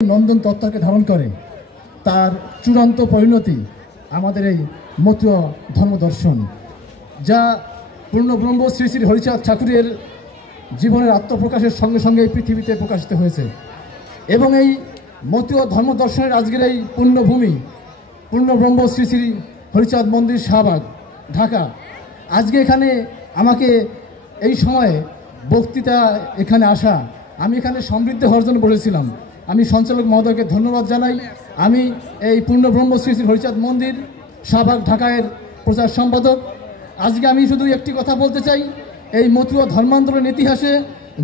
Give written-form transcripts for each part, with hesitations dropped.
নন্দন তত্ত্বকে ধারণ করে তার চূড়ান্ত পরিণতি আমাদের এই মতীয় ধর্মদর্শন, যা পূর্ণব্রহ্ম শ্রী শ্রী হরিচাঁদ ঠাকুরের জীবনের আত্মপ্রকাশের সঙ্গে সঙ্গে এই পৃথিবীতে প্রকাশিত হয়েছে। এবং এই মতীয় ধর্মদর্শনের আজকের এই পুণ্যভূমি পূর্ণব্রহ্ম শ্রী শ্রী হরিচাঁদ মন্দির শাহবাগ, ঢাকা। আজকে এখানে আমাকে এই সময়ে বক্তৃতা এখানে আসা, আমি এখানে সমৃদ্ধ হওয়ার জন্য বলেছিলাম। আমি সঞ্চালক মহোদয়কে ধন্যবাদ জানাই। আমি এই পূর্ণব্রহ্ম শ্রী শ্রী হরিচাঁদ মন্দির শাহবাগ ঢাকায়ের প্রচার সম্পাদক। আজকে আমি শুধু একটি কথা বলতে চাই, এই মতীয় ধর্মান্তরের ইতিহাসে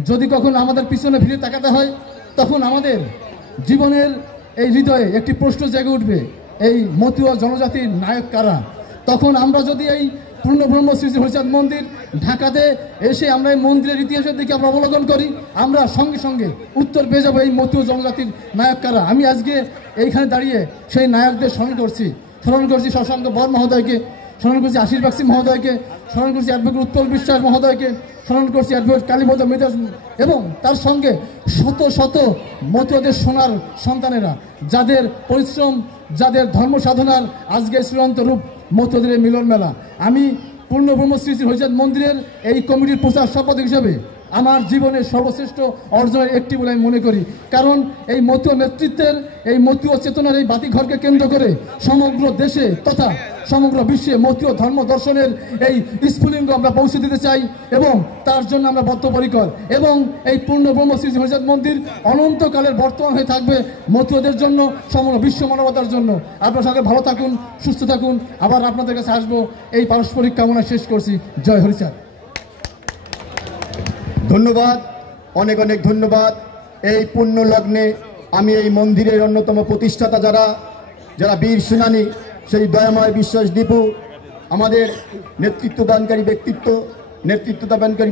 যদি কখনো আমাদের পিছনে ফিরে তাকাতে হয়, তখন আমাদের জীবনের এই হৃদয়ে একটি প্রশ্ন জেগে উঠবে, এই মতীয় জনজাতির নায়ক কারা। তখন আমরা যদি এই পূর্ণব্রহ্ম শ্রী শ্রী হরিচাঁদ মন্দির ঢাকাতে এসে আমরা এই মন্দিরের ইতিহাসের দিকে আমরা অবলোকন করি, আমরা সঙ্গে সঙ্গে উত্তর পেয়ে যাবো এই মতীয় জনজাতির নায়ক কারা। আমি আজকে এইখানে দাঁড়িয়ে সেই নায়কদের স্মরণ করছি শশাঙ্ক বর মহোদয়কে, স্মরণ করছি আশিস বাগচি মহোদয়কে, স্মরণ করছি অ্যাডভোকেট উৎপল বিশ্বাস মহোদয়কে, স্মরণ করছি অ্যাডভোকেট কালীপদ মিতাজ, এবং তার সঙ্গে শত শত মতীয়দের সোনার সন্তানেরা, যাদের পরিশ্রম, যাদের ধর্ম সাধনার আজকে চূড়ান্ত রূপ মতীয়দের মিলন মেলা। আমি পূর্ণব্রহ্ম শ্রী শ্রী হরিচাঁদ মন্দিরের এই কমিটির প্রচার সম্পাদক হিসেবে আমার জীবনের সর্বশ্রেষ্ঠ অর্জনের একটি বলে আমি মনে করি। কারণ এই মতীয় নেতৃত্বের, এই মতীয় চেতনার এই বাতিঘরকে কেন্দ্র করে সমগ্র দেশে তথা সমগ্র বিশ্বে মতীয় ধর্ম দর্শনের এই স্ফুলিঙ্গ আমরা পৌঁছে দিতে চাই, এবং তার জন্য আমরা বদ্ধপরিকর। এবং এই পূর্ণব্রহ্ম শ্রী শ্রী হরিচাঁদ মন্দির অনন্তকালের বর্তমান হয়ে থাকবে মতীয়দের জন্য, সমগ্র বিশ্ব মানবতার জন্য। আপনার সঙ্গে ভালো থাকুন, সুস্থ থাকুন। আবার আপনাদের কাছে আসবো। এই পারস্পরিক কামনা শেষ করছি। জয় হরিচাঁদ। ধন্যবাদ, অনেক অনেক ধন্যবাদ। এই পুণ্য লগ্নে আমি এই মন্দিরের অন্যতম প্রতিষ্ঠাতা যারা বীর সেনানী, সেই দয়াময় বিশ্বাস দীপু, আমাদের নেতৃত্বদানকারী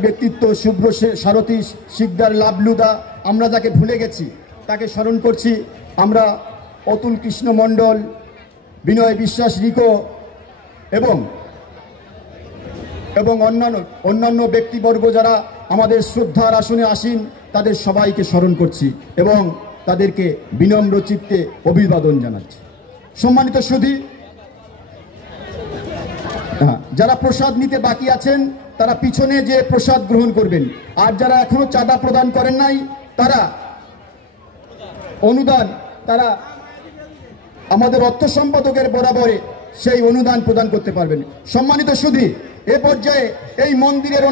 ব্যক্তিত্ব শুভ্র সারথী শিকদার লাবলুদা, আমরা যাকে ভুলে গেছি তাকে স্মরণ করছি। আমরা অতুল কৃষ্ণ মণ্ডল, বিনয় বিশ্বাস রিকো এবং অন্যান্য ব্যক্তিবর্গ যারা আমাদের শ্রদ্ধার আসনে আসীন, তাদের সবাইকে স্মরণ করছি এবং তাদেরকে বিনম্র চিত্তে অভিবাদন জানাচ্ছি। সম্মানিত সুধী, যারা প্রসাদ নিতে বাকি আছেন তারা পিছনে যে প্রসাদ গ্রহণ করবেন, আর যারা এখনো চাঁদা প্রদান করেন নাই তারা আমাদের অর্থ সম্পাদকের বরাবরে সেই অনুদান প্রদান করতে পারবেন। সম্মানিত সুধী, এ পর্যায়ে এই মন্দিরের